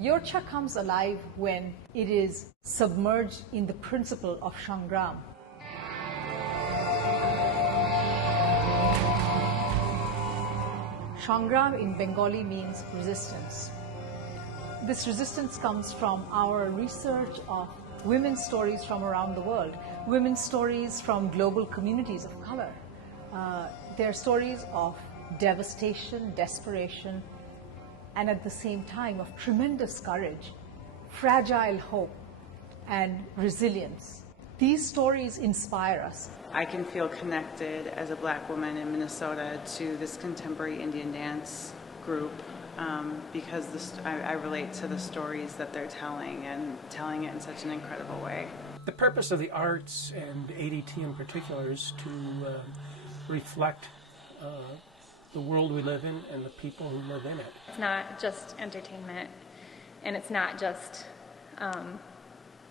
Yorcha comes alive when it is submerged in the principle of Shawngram. Shawngram in Bengali means resistance. This resistance comes from our research of women's stories from around the world, women's stories from global communities of color. They're stories of devastation, desperation, and at the same time of tremendous courage, fragile hope, and resilience. These stories inspire us. I can feel connected as a Black woman in Minnesota to this contemporary Indian dance group because I relate to the stories that they're telling and telling it in such an incredible way. The purpose of the arts and ADT in particular is to reflect the world we live in and the people who live in it. It's not just entertainment, and it's not just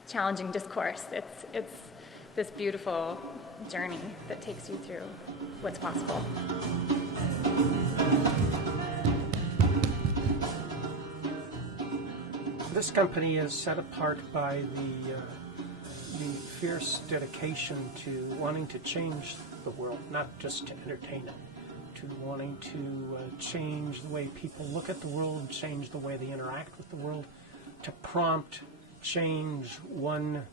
challenging discourse. It's this beautiful journey that takes you through what's possible. This company is set apart by the fierce dedication to wanting to change the world, not just to entertain it, to wanting to change the way people look at the world, change the way they interact with the world, to prompt change one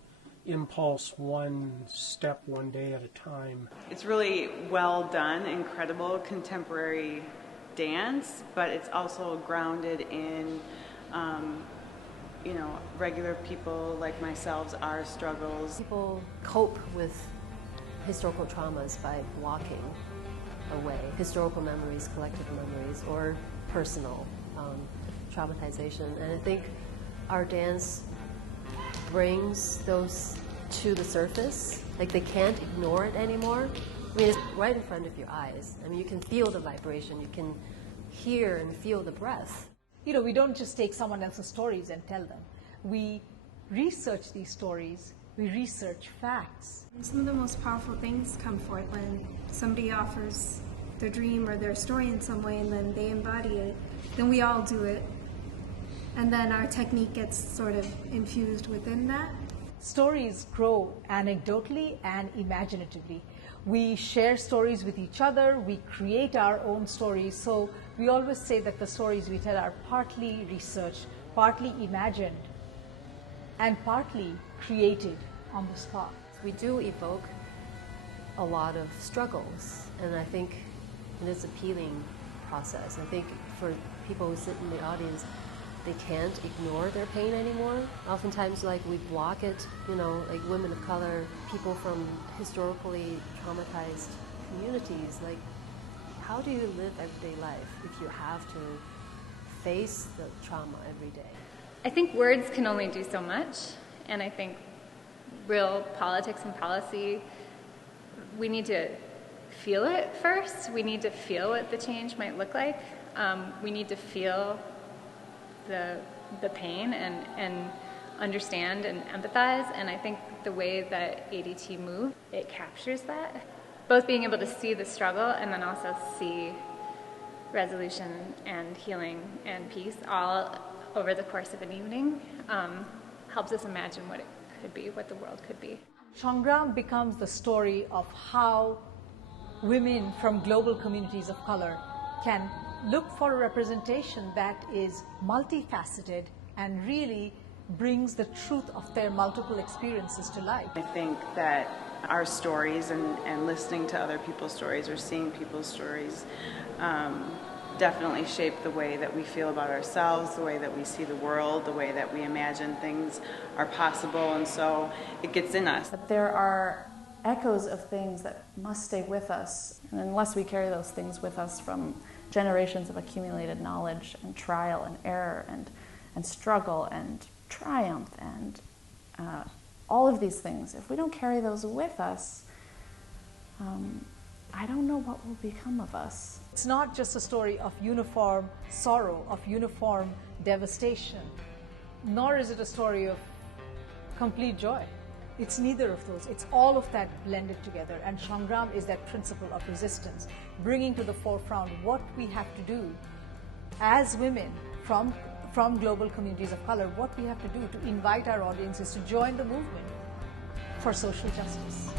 impulse, one step, one day at a time. It's really well done, incredible contemporary dance, but it's also grounded in regular people like myself, our struggles. People cope with historical traumas by blocking away historical memories, collective memories, or personal traumatization. And I think our dance brings those to the surface. Like, they can't ignore it anymore. I mean, it's right in front of your eyes. I mean, you can feel the vibration, you can hear and feel the breath. We don't just take someone else's stories and tell them. We research these stories, we research facts. Some of the most powerful things come forth when somebody offers their dream or their story in some way, and then they embody it. Then we all do it. And then our technique gets sort of infused within that. Stories grow anecdotally and imaginatively. We share stories with each other, we create our own stories. So we always say that the stories we tell are partly researched, partly imagined, and partly created on the spot. We do evoke a lot of struggles, and I think it's an appealing process. I think for people who sit in the audience, they can't ignore their pain anymore. Oftentimes, we block it, like women of color, people from historically traumatized communities. Like, how do you live everyday life if you have to face the trauma every day? I think words can only do so much, and I think real politics and policy, we need to feel it first. We need to feel what the change might look like. We need to feel the pain and understand and empathize, and I think the way that ADT moves, it captures that. Both being able to see the struggle and then also see resolution and healing and peace all over the course of an evening helps us imagine what it could be, what the world could be. Shawngram becomes the story of how women from global communities of color can look for a representation that is multifaceted and really brings the truth of their multiple experiences to life. I think that our stories and listening to other people's stories or seeing people's stories definitely shape the way that we feel about ourselves, the way that we see the world, the way that we imagine things are possible, and so it gets in us. But there are echoes of things that must stay with us, and unless we carry those things with us from generations of accumulated knowledge and trial and error and struggle and triumph and all of these things, if we don't carry those with us, I don't know what will become of us. It's not just a story of uniform sorrow, of uniform devastation, nor is it a story of complete joy. It's neither of those. It's all of that blended together. And Shawngram is that principle of resistance, bringing to the forefront what we have to do as women from from global communities of color, what we have to do to invite our audiences to join the movement for social justice.